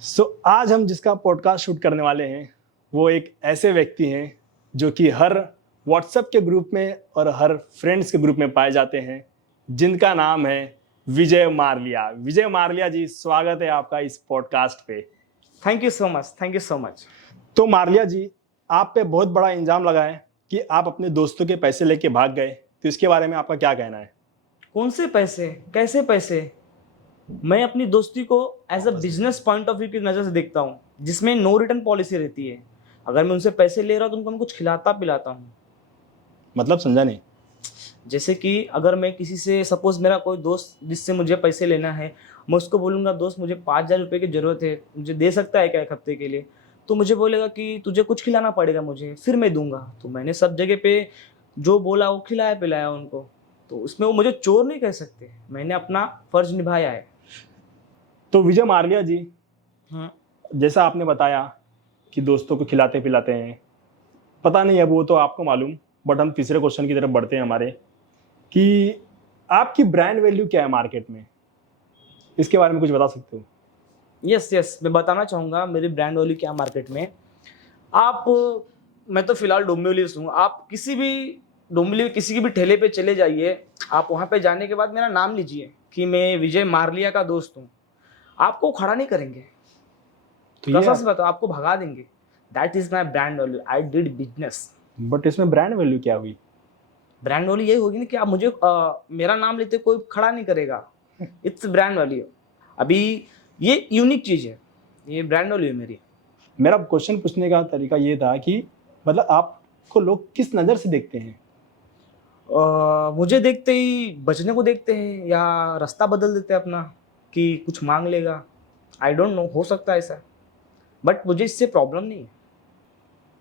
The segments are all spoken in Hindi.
आज हम जिसका पॉडकास्ट शूट करने वाले हैं वो एक ऐसे व्यक्ति हैं जो कि हर व्हाट्सएप के ग्रुप में और हर फ्रेंड्स के ग्रुप में पाए जाते हैं, जिनका नाम है विजय मारलिया। विजय मारलिया जी, स्वागत है आपका इस पॉडकास्ट पे। Thank you so much, thank you so much. तो मारलिया जी, आप पे बहुत बड़ा इल्जाम लगा है कि आप अपने दोस्तों के पैसे लेके भाग गए, तो इसके बारे में आपका क्या कहना है? कौन से पैसे, कैसे पैसे? मैं अपनी दोस्ती को as a business point of view की नज़र से देखता हूँ, जिसमें नो रिटर्न पॉलिसी रहती है। अगर मैं उनसे पैसे ले रहा हूँ तो उनको मैं कुछ खिलाता पिलाता हूँ। मतलब समझा नहीं। जैसे कि अगर मैं किसी से, सपोज मेरा कोई दोस्त जिससे मुझे पैसे लेना है, मैं उसको बोलूँगा दोस्त मुझे 5,000 रुपये की ज़रूरत है, मुझे दे सकता है क्या एक हफ्ते के लिए? तो मुझे बोलेगा कि तुझे कुछ खिलाना पड़ेगा मुझे, फिर मैं दूंगा। तो मैंने सब जगह पे जो बोला वो खिलाया पिलाया उनको, तो उसमें वो मुझे चोर नहीं कह सकते। मैंने अपना फर्ज निभाया है। तो विजय मारलिया जी, हाँ, जैसा आपने बताया कि दोस्तों को खिलाते पिलाते हैं, पता नहीं अब वो तो आपको मालूम, बट हम तीसरे क्वेश्चन की तरफ बढ़ते हैं हमारे, कि आपकी ब्रांड वैल्यू क्या है मार्केट में, इसके बारे में कुछ बता सकते हो? यस, मैं बताना चाहूँगा मेरी ब्रांड वैल्यू क्या मार्केट में। आप, मैं तो फिलहाल डोंबिवली से हूँ, आप किसी भी डोंबिवली किसी की भी ठेले पे चले जाइए, आप वहाँ पे जाने के बाद मेरा नाम लीजिए कि मैं विजय मारलिया का दोस्त हूँ, आपको खड़ा नहीं करेंगे। तो ये सच बताओ, आपको भगा देंगे। That is my brand value, I did business. But इसमें ब्रांड वैल्यू क्या हुई? ब्रांड वैल्यू यही होगी ना कि आप मुझे मेरा नाम लेते कोई खड़ा नहीं करेगा। It's brand value. अभी ये यूनिक चीज़ है, ये ब्रांड वैल्यू है मेरी। मेरा क्वेश्चन पूछने का तरीका ये था कि मतलब आपको लोग किस नज़र से देखते हैं? मुझे देखते ही बचने को देखते हैं, या रास्ता बदल देते हैं अपना कि कुछ मांग लेगा। आई डोंट नो, हो सकता है ऐसा, बट मुझे इससे प्रॉब्लम नहीं है।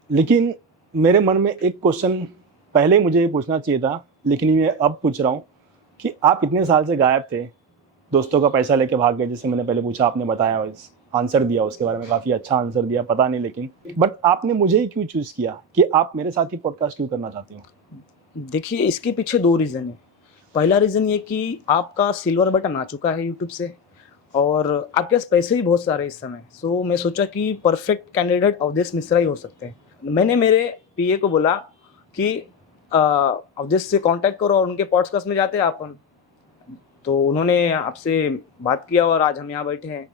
लेकिन मेरे मन में एक क्वेश्चन पहले ही मुझे ये पूछना चाहिए था, लेकिन मैं अब पूछ रहा हूँ कि आप इतने साल से गायब थे, दोस्तों का पैसा लेके भाग गए, जैसे मैंने पहले पूछा, आपने बताया, आंसर दिया, उसके बारे में काफ़ी अच्छा आंसर दिया, पता नहीं लेकिन बट आपने मुझे ही क्यों चूज़ किया कि आप मेरे साथ ही पॉडकास्ट क्यों करना चाहते हो? देखिए, इसके पीछे 2 रीज़न है। पहला रीज़न ये कि आपका सिल्वर बटन आ चुका है यूट्यूब से, और आपके पास पैसे भी बहुत सारे इस समय। सो मैं सोचा कि परफेक्ट कैंडिडेट अवधेश मिश्रा ही हो सकते हैं। मैंने मेरे पीए को बोला कि अवधेश से कांटेक्ट करो और उनके पॉडकास्ट में जाते हैं अपन। तो उन्होंने आपसे बात किया और आज हम यहाँ बैठे हैं।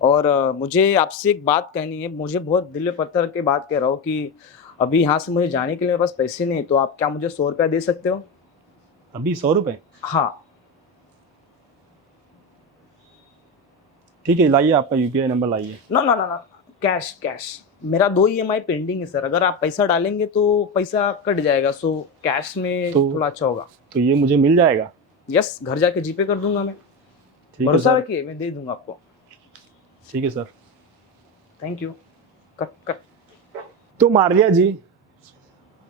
और मुझे आपसे एक बात कहनी है, मुझे बहुत दिल में पत्थर के बात कह रहा हूँ कि अभी यहाँ से मुझे जाने के लिए मेरे पास पैसे नहीं, तो आप क्या मुझे 100 रुपया दे सकते हो? अभी 100 रुपये? हाँ। ठीक है, लाइए आपका यूपीआई नंबर लाइए। ना, कैश कैश। मेरा 2 ईएमआई पेंडिंग है सर, अगर आप पैसा डालेंगे तो पैसा कट जाएगा। सो कैश में तो थोड़ा अच्छा होगा। तो ये मुझे मिल जाएगा? यस, घर जाके जीपे कर दूंगा मैं। ठीक है भरोसा सर। रखिए, मैं दे दूंगा आपको। ठीक है सर। Thank you. कट। तो मारलिया जी,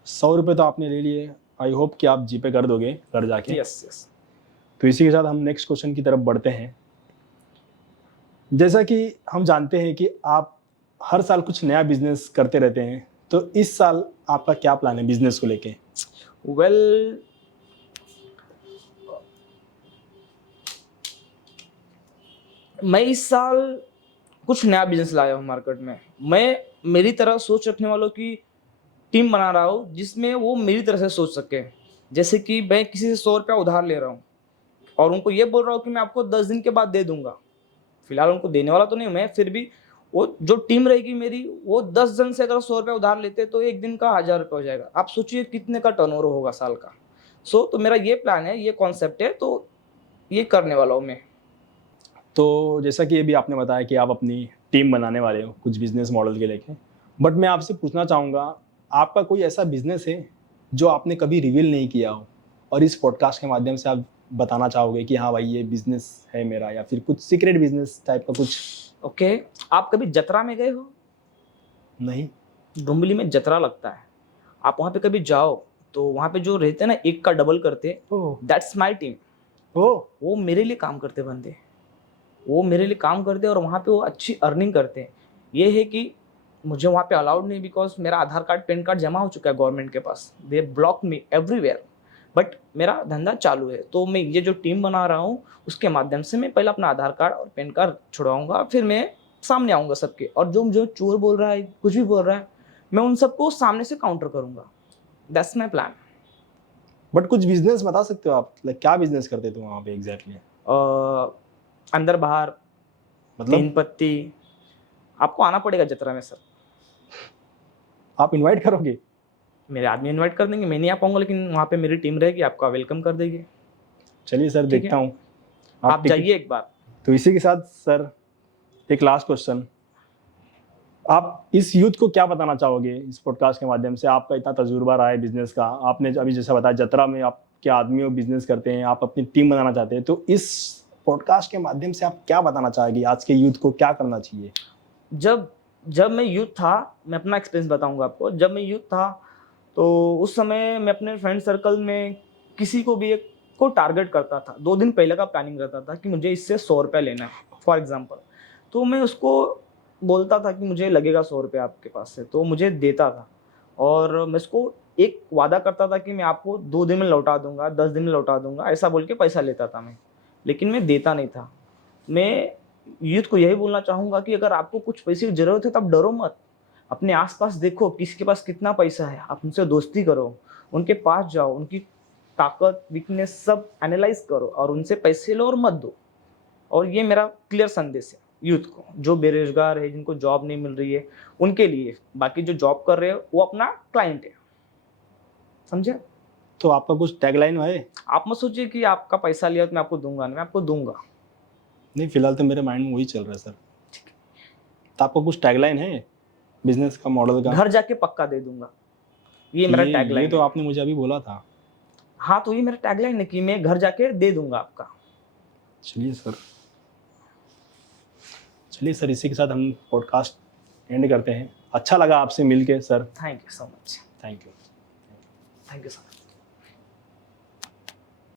100 रुपये तो आपने ले लिए, आई होप कि आप जीपे कर दोगे घर जाके। यस। तो इसी के साथ हम नेक्स्ट क्वेश्चन की तरफ बढ़ते हैं। जैसा कि हम जानते हैं कि आप हर साल कुछ नया बिजनेस करते रहते हैं, तो इस साल आपका क्या प्लान है बिजनेस को लेके? वेल, मैं इस साल कुछ नया बिजनेस लाया हूँ मार्केट में। मैं मेरी तरह सोच रखने वालों की टीम बना रहा हूँ, जिसमें वो मेरी तरह से सोच सके। जैसे कि मैं किसी से 100 रुपया उधार ले रहा हूँ और उनको ये बोल रहा हूँ कि मैं आपको 10 दिन के बाद दे दूंगा। फिलहाल उनको देने वाला तो नहीं हूँ मैं, फिर भी वो जो टीम रहेगी मेरी, वो 10 जन से अगर 100 रुपया उधार लेते तो एक दिन का 1,000 रुपये हो जाएगा। आप सोचिए कितने का टर्नओवर होगा साल का। तो मेरा ये प्लान है, ये कॉन्सेप्ट है, तो ये करने वाला हूँ मैं। तो जैसा कि अभी आपने बताया कि आप अपनी टीम बनाने वाले हो कुछ बिजनेस मॉडल के लेके, बट मैं आपसे पूछना चाहूँगा, आपका कोई ऐसा बिजनेस है जो आपने कभी रिवील नहीं किया हो और इस पॉडकास्ट के माध्यम से आप बताना चाहोगे कि हाँ भाई ये बिजनेस है मेरा, या फिर कुछ सीक्रेट बिजनेस टाइप का कुछ? ओके, आप कभी जतरा में गए हो? नहीं। डुम्बली में जतरा लगता है, आप वहाँ पे कभी जाओ तो वहाँ पे जो रहते हैं ना, एक का डबल करते, दैट्स माई टीम। वो मेरे लिए काम करते बंदे, वो मेरे लिए काम करते और वहाँ पे वो अच्छी अर्निंग करते हैं। ये है कि मुझे वहाँ पे अलाउड नहीं, बिकॉज मेरा आधार कार्ड पैन कार्ड जमा हो चुका है गवर्नमेंट के पास। They block me everywhere, but मेरा धंधा चालू है। तो मैं ये जो टीम बना रहा हूँ उसके माध्यम से मैं पहले अपना आधार कार्ड और पैन कार्ड छुड़वाऊँगा, फिर मैं सामने आऊँगा सबके, और जो मुझे चोर बोल रहा है, कुछ भी बोल रहा है, मैं उन सबको सामने से काउंटर करूँगा। That's my plan. बट कुछ बिजनेस बता सकते हो आप, लाइक क्या बिजनेस करते थे वहाँ पे एग्जैक्टली? अंदर बाहर, मतलब 3 पत्ती, आपको आना पड़ेगा जतरा में सर। आप इनवाइट करोगे? मेरे आदमी इनवाइट कर देंगे, मैं नहीं आ पाऊँगा, लेकिन वहाँ पे मेरी टीम रहेगी, आपका वेलकम कर देगी। चलिए सर, ठीक देखता है, हूँ। आप जाइए एक बार। तो इसी के साथ सर एक लास्ट क्वेश्चन, आप इस यूथ को क्या बताना चाहोगे इस पॉडकास्ट के माध्यम से? आपका इतना तजुर्बा रहा है बिजनेस का, आपने अभी जैसा बताया जतरा में आपके आदमी बिजनेस करते हैं, आप अपनी टीम बनाना चाहते हैं, तो इस पॉडकास्ट के माध्यम से आप क्या बताना चाहेंगे आज के यूथ को, क्या करना चाहिए? जब मैं यूथ था, मैं अपना एक्सपीरियंस बताऊंगा आपको। जब मैं यूथ था तो उस समय मैं अपने फ्रेंड सर्कल में किसी को भी एक को टारगेट करता था। 2 दिन पहले का प्लानिंग रहता था कि मुझे इससे 100 रुपये लेना है फॉर एग्जांपल। तो मैं उसको बोलता था कि मुझे लगेगा 100 रुपये आपके पास से, तो मुझे देता था, और मैं उसको एक वादा करता था कि मैं आपको 2 दिन में लौटा दूंगा, 10 दिन में लौटा दूंगा, ऐसा बोल के पैसा लेता था मैं, लेकिन मैं देता नहीं था। मैं यूथ को यही बोलना चाहूँगा कि अगर आपको कुछ पैसे की ज़रूरत है तो आप डरो मत। अपने आस-पास देखो किसके पास कितना पैसा है, आप उनसे दोस्ती करो, उनके पास जाओ, उनकी ताकत, वीकनेस सब एनालाइज़ करो और उनसे पैसे लो और मत दो। और ये मेरा क्लियर संदेश है यूथ को, जो बेरोज़गार है, जिनको जॉब नहीं मिल रही है, उनके लिए। बाकी जो जॉब कर रहे हो वो अपना क्लाइंट है, समझे? तो आपका कुछ टैगलाइन है? आप मत सोचिए कि आपका पैसा लिया तो मैं आपको दूँगा नहीं, मैं आपको दूँगा। नहीं, फिलहाल तो मेरे माइंड में वही चल रहा है सर। तो आपका कुछ टैगलाइन है बिजनेस का, मॉडल का? घर जाके पक्का दे दूँगा, ये मेरा ये टैगलाइन तो है। आपने मुझे अभी बोला था। हाँ, तो ये मेरा टैगलाइन है कि मैं घर जाके दे दूँगा आपका। चलिए सर, इसी के साथ हम पॉडकास्ट एंड करते हैं। अच्छा लगा आपसे मिलके sir. Thank you so much. Thank you. Thank you so much.